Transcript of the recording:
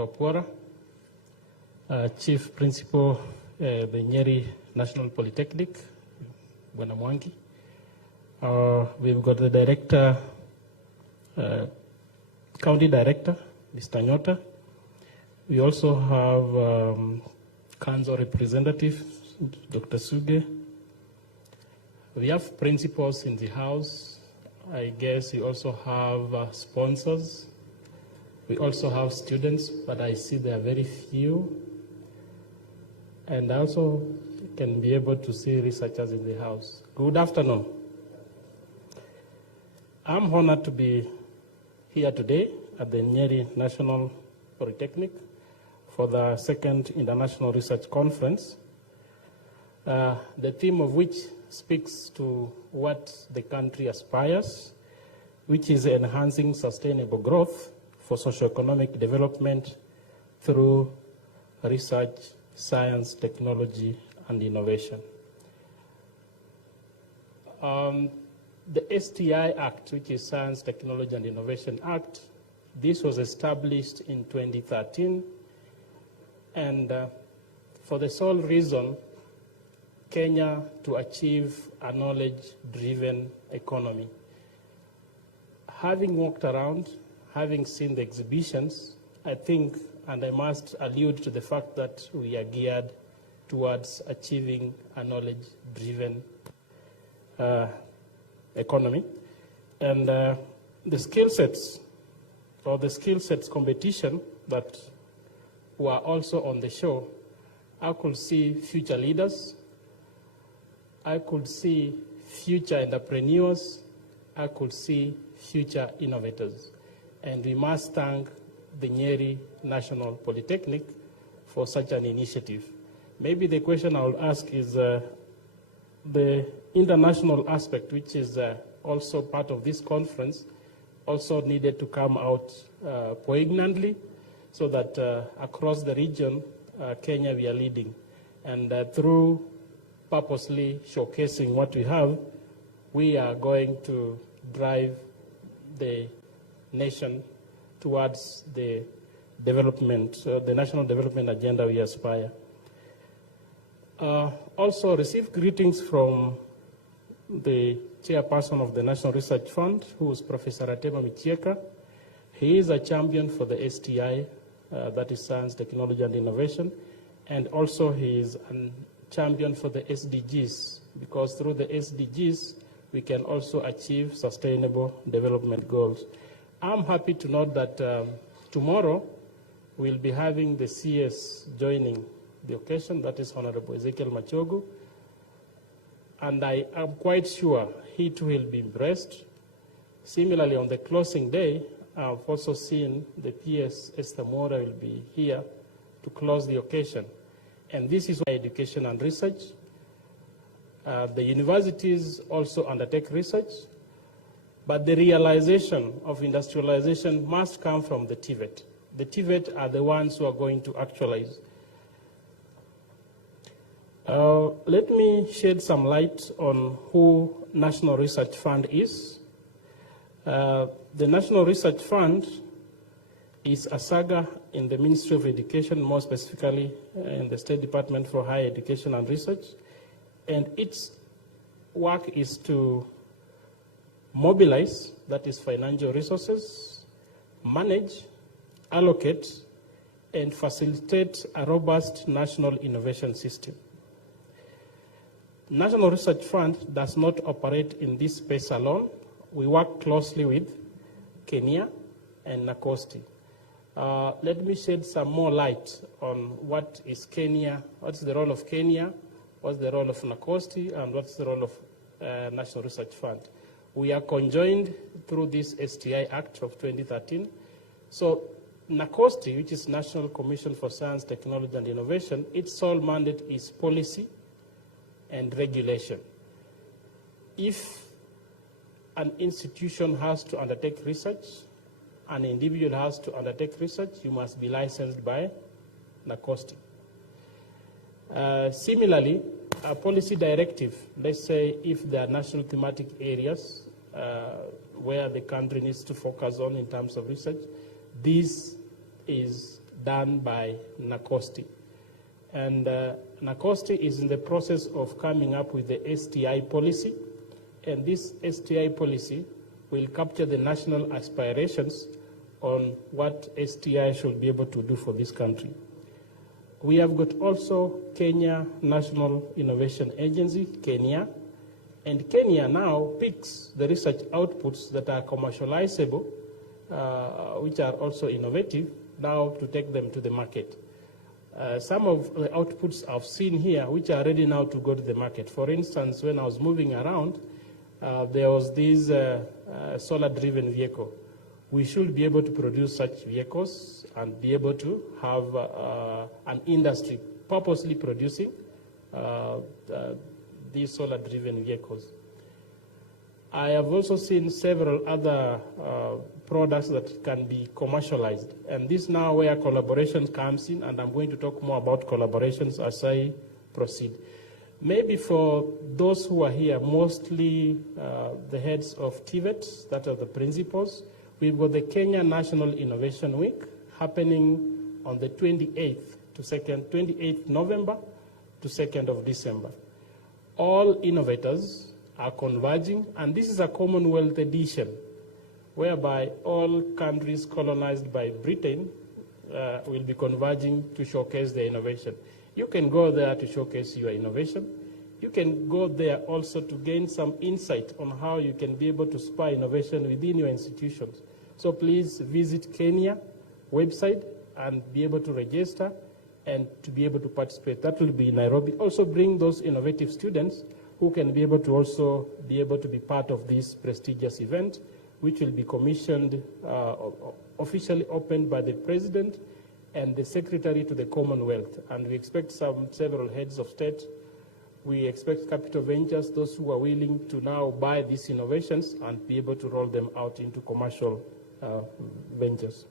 Dr. Opwara, Chief Principal, the Nyeri National Polytechnic, Bwana Mwangi. We've got the Director, County Director, Mr. Nyota. We also have Council Representative, Dr. Suge. We have principals in the house. I guess we also have sponsors. We also have students, but I see there are very few. And I also can be able to see researchers in the house. Good afternoon. I'm honored to be here today at the Nyeri National Polytechnic for the second International Research Conference, the theme of which speaks to what the country aspires, which is enhancing sustainable growth for socioeconomic development through research, science, technology, and innovation. The STI Act, which is Science, Technology, and Innovation Act, this was established in 2013, and for the sole reason, Kenya to achieve a knowledge-driven economy. Having walked around, having seen the exhibitions, I think, and I must allude to the fact that we are geared towards achieving a knowledge-driven economy. And the skill sets, or the skill sets competition that were also on the show, I could see future leaders, I could see future entrepreneurs, I could see future innovators. And we must thank the Nyeri National Polytechnic for such an initiative. Maybe the question I will ask is the international aspect, which is also part of this conference, also needed to come out poignantly so that across the region, Kenya, we are leading. And through purposely showcasing what we have, we are going to drive the nation towards the development, the national development agenda we aspire. Also received greetings from the chairperson of the National Research Fund, who is Professor Atema Michieka. He is a champion for the STI, that is Science, Technology, and Innovation, and also he is a champion for the SDGs, because through the SDGs, we can also achieve sustainable development goals. I'm happy to note that tomorrow we'll be having the CS joining the occasion, that is Honorable Ezekiel Machogu, and I am quite sure he too will be impressed. Similarly, on the closing day, I've also seen the PS Esther Mora will be here to close the occasion. And this is why education and research. The universities also undertake research, but the realization of industrialization must come from the TVET. The TVET are the ones who are going to actualize. Let me shed some light on who National Research Fund is. The National Research Fund is a saga in the Ministry of Education, more specifically in the State Department for Higher Education and Research. And its work is to mobilize, that is financial resources, manage, allocate, and facilitate a robust national innovation system. National Research Fund does not operate in this space alone. We work closely with Kenya and NACOSTI. Let me shed some more light on what is Kenya, what's the role of Kenya, what's the role of NACOSTI, and what's the role of National Research Fund. We are conjoined through this STI Act of 2013. So NACOSTI, which is National Commission for Science, Technology, and Innovation, its sole mandate is policy and regulation. If an institution has to undertake research, an individual has to undertake research, you must be licensed by NACOSTI. Similarly, a policy directive, let's say if there are national thematic areas where the country needs to focus on in terms of research, this is done by NACOSTI. And NACOSTI is in the process of coming up with the STI policy, and this STI policy will capture the national aspirations on what STI should be able to do for this country. We have got also Kenya National Innovation Agency, Kenya, and Kenya now picks the research outputs that are commercializable, which are also innovative, now to take them to the market. Some of the outputs I've seen here, which are ready now to go to the market. For instance, when I was moving around, there was this solar-driven vehicle. We should be able to produce such vehicles and be able to have an industry purposely producing these solar-driven vehicles. I have also seen several other products that can be commercialized. And this now where collaboration comes in, and I'm going to talk more about collaborations as I proceed. Maybe for those who are here, mostly the heads of TVET, that are the principals, we've got the Kenya National Innovation Week happening on the 28th November to 2nd of December. All innovators are converging, and this is a Commonwealth edition, whereby all countries colonized by Britain will be converging to showcase their innovation. You can go there to showcase your innovation. You can go there also to gain some insight on how you can be able to spur innovation within your institutions. So please visit Kenya website and be able to register and to be able to participate. That will be in Nairobi. Also bring those innovative students who can be able to also be able to be part of this prestigious event, which will be commissioned, officially opened by the President and the Secretary to the Commonwealth. And we expect several heads of state. We expect capital ventures, those who are willing to now buy these innovations and be able to roll them out into commercial ventures.